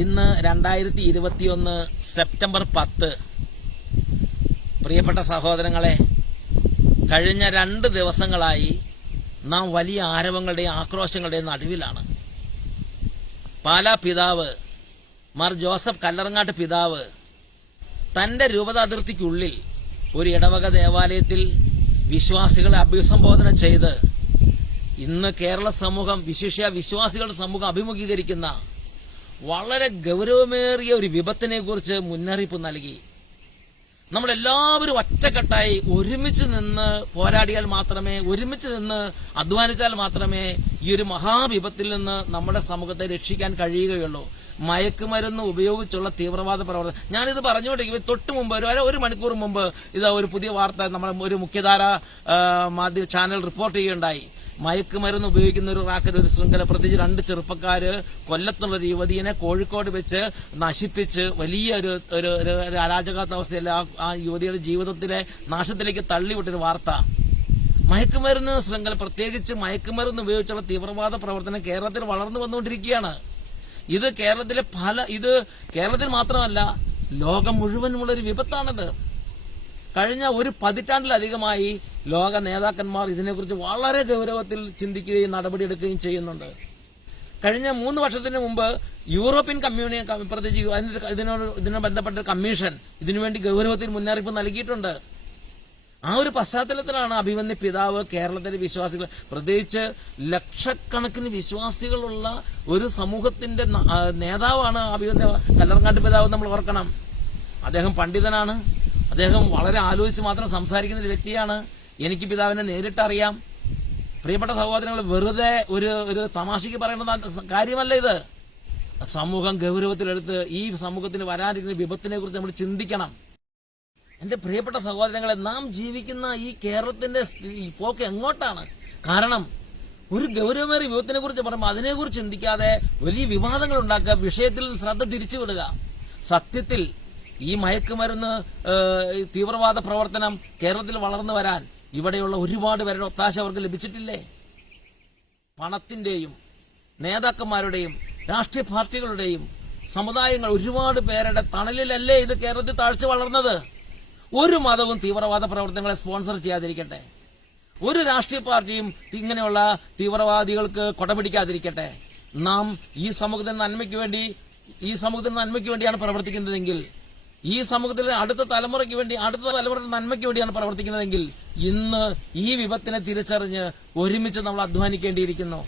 ഇന്ന് രണ്ടായിരത്തി ഇരുപത്തിയൊന്ന് സെപ്റ്റംബർ പത്ത്. പ്രിയപ്പെട്ട സഹോദരങ്ങളെ കഴിഞ്ഞ രണ്ട് ദിവസങ്ങളായി നാം വലിയ ആരവങ്ങളുടെയും ആക്രോശങ്ങളുടെയും നടുവിലാണ്. പാലാ പിതാവ് മാർ ജോസഫ് കല്ലറങ്ങാട്ട് പിതാവ് തന്റെ രൂപത അതിർത്തിക്കുള്ളിൽ ഒരു ഇടവക ദേവാലയത്തിൽ വിശ്വാസികളെ അഭിസംബോധന ചെയ്ത് ഇന്ന് കേരള സമൂഹം വിശിഷ്യ വിശ്വാസികളുടെ സമൂഹം അഭിമുഖീകരിക്കുന്ന വളരെ ഗൗരവമേറിയ ഒരു വിപത്തിനെ കുറിച്ച് മുന്നറിയിപ്പ് നൽകി. നമ്മളെല്ലാവരും ഒറ്റക്കെട്ടായി ഒരുമിച്ച് നിന്ന് പോരാടിയാൽ മാത്രമേ ഒരുമിച്ച് നിന്ന് അധ്വാനിച്ചാൽ മാത്രമേ ഈ ഒരു മഹാവിപത്തിൽ നിന്ന് നമ്മുടെ സമൂഹത്തെ രക്ഷിക്കാൻ കഴിയുകയുള്ളൂ. മയക്കുമരുന്ന് ഉപയോഗിച്ചുള്ള തീവ്രവാദ പ്രവർത്തനം. ഞാനിത് പറഞ്ഞുകൊണ്ടിരിക്കും തൊട്ട് മുമ്പ് ഒരു ഒരു മണിക്കൂർ മുമ്പ് ഇത് ഒരു പുതിയ വാർത്ത നമ്മുടെ ഒരു മുഖ്യധാര മാധ്യമ ചാനൽ റിപ്പോർട്ട് ചെയ്യുകയുണ്ടായി. മയക്കുമരുന്ന് ഉപയോഗിക്കുന്ന ഒരു റാക്കറ്റ് ഒരു ശൃംഖല പ്രത്യേകിച്ച് രണ്ട് ചെറുപ്പക്കാര് കൊല്ലത്തുള്ള ഒരു യുവതിയെ കോഴിക്കോട് വെച്ച് നശിപ്പിച്ച് വലിയ ഒരു ഒരു ആ ആ യുവതിയുടെ ജീവിതത്തിലെ നാശത്തിലേക്ക് തള്ളിവിട്ടൊരു വാർത്ത. മയക്കുമരുന്ന് ശൃംഖല പ്രത്യേകിച്ച് മയക്കുമരുന്ന് ഉപയോഗിച്ചുള്ള തീവ്രവാദ പ്രവർത്തനം കേരളത്തിൽ വളർന്നു വന്നുകൊണ്ടിരിക്കുകയാണ്. ഇത് കേരളത്തിലെ പല ഇത് കേരളത്തിൽ മാത്രമല്ല ലോകം മുഴുവനുമുള്ള ഒരു വിപത്താണിത്. കഴിഞ്ഞ ഒരു പതിറ്റാണ്ടിലധികമായി ലോക നേതാക്കന്മാർ ഇതിനെക്കുറിച്ച് വളരെ ഗൗരവത്തിൽ ചിന്തിക്കുകയും നടപടിയെടുക്കുകയും ചെയ്യുന്നുണ്ട്. കഴിഞ്ഞ മൂന്ന് വർഷത്തിന് മുമ്പ് യൂറോപ്യൻ കമ്മ്യൂണിയ പ്രത്യേകിച്ച് ഇതിനോട് ഇതിനോട് ബന്ധപ്പെട്ട കമ്മീഷൻ ഇതിനുവേണ്ടി ഗൗരവത്തിൽ മുന്നറിയിപ്പ് നൽകിയിട്ടുണ്ട്. ആ ഒരു പശ്ചാത്തലത്തിലാണ് അഭിമന്യ പിതാവ് കേരളത്തിലെ വിശ്വാസികൾ പ്രത്യേകിച്ച് ലക്ഷക്കണക്കിന് വിശ്വാസികളുള്ള ഒരു സമൂഹത്തിന്റെ നേതാവാണ് അഭിമന്യ കല്ലറങ്ങാട്ട് പിതാവ് നമ്മൾ ഓർക്കണം. അദ്ദേഹം പണ്ഡിതനാണ്. അദ്ദേഹം വളരെ ആലോചിച്ച് മാത്രം സംസാരിക്കുന്ന ഒരു വ്യക്തിയാണ്. എനിക്ക് പിതാവിനെ നേരിട്ടറിയാം പ്രിയപ്പെട്ട സഹോദരങ്ങൾ വെറുതെ ഒരു ഒരു തമാശയ്ക്ക് പറയുന്ന കാര്യമല്ല ഇത്. സമൂഹം ഗൗരവത്തിലെടുത്ത് ഈ സമൂഹത്തിന് വരാനിരിക്കുന്ന വിപത്തിനെ കുറിച്ച് നമ്മൾ ചിന്തിക്കണം. എന്റെ പ്രിയപ്പെട്ട സഹോദരങ്ങളെ നാം ജീവിക്കുന്ന ഈ കേരളത്തിന്റെ പോക്ക് എങ്ങോട്ടാണ്? കാരണം ഒരു ഗൗരവമേറിയ വിപത്തിനെ കുറിച്ച് പറയുമ്പോൾ അതിനെക്കുറിച്ച് ചിന്തിക്കാതെ വലിയ വിവാദങ്ങൾ ഉണ്ടാക്കുക വിഷയത്തിൽ ശ്രദ്ധ തിരിച്ചുവിടുക. സത്യത്തിൽ ഈ മയക്കുമരുന്ന് തീവ്രവാദ പ്രവർത്തനം കേരളത്തിൽ വളർന്നു വരാൻ ഇവിടെയുള്ള ഒരുപാട് പേരുടെ ഒത്താശ അവർക്ക് ലഭിച്ചിട്ടില്ലേ? പണത്തിന്റെയും നേതാക്കന്മാരുടെയും രാഷ്ട്രീയ പാർട്ടികളുടെയും സമുദായങ്ങൾ ഒരുപാട് പേരുടെ തണലിലല്ലേ ഇത് കേരളത്തിൽ താഴ്ച വളർന്നത്? ഒരു മതവും തീവ്രവാദ പ്രവർത്തനങ്ങളെ സ്പോൺസർ ചെയ്യാതിരിക്കട്ടെ. ഒരു രാഷ്ട്രീയ പാർട്ടിയും ഇങ്ങനെയുള്ള തീവ്രവാദികൾക്ക് കൊടപിടിക്കാതിരിക്കട്ടെ. നാം ഈ സമൂഹത്തിന്റെ നന്മയ്ക്ക് വേണ്ടി ഈ സമൂഹത്തിന്റെ നന്മയ്ക്ക് വേണ്ടിയാണ് പ്രവർത്തിക്കുന്നതെങ്കിൽ ഈ സമൂഹത്തിലെ അടുത്ത തലമുറയ്ക്ക് വേണ്ടി അടുത്ത തലമുറയുടെ നന്മയ്ക്ക് വേണ്ടിയാണ് പ്രവർത്തിക്കുന്നതെങ്കിൽ ഇന്ന് ഈ വിപത്തിനെ തിരിച്ചറിഞ്ഞ് ഒരുമിച്ച് നമ്മൾ അധ്വാനിക്കേണ്ടിയിരിക്കുന്നു.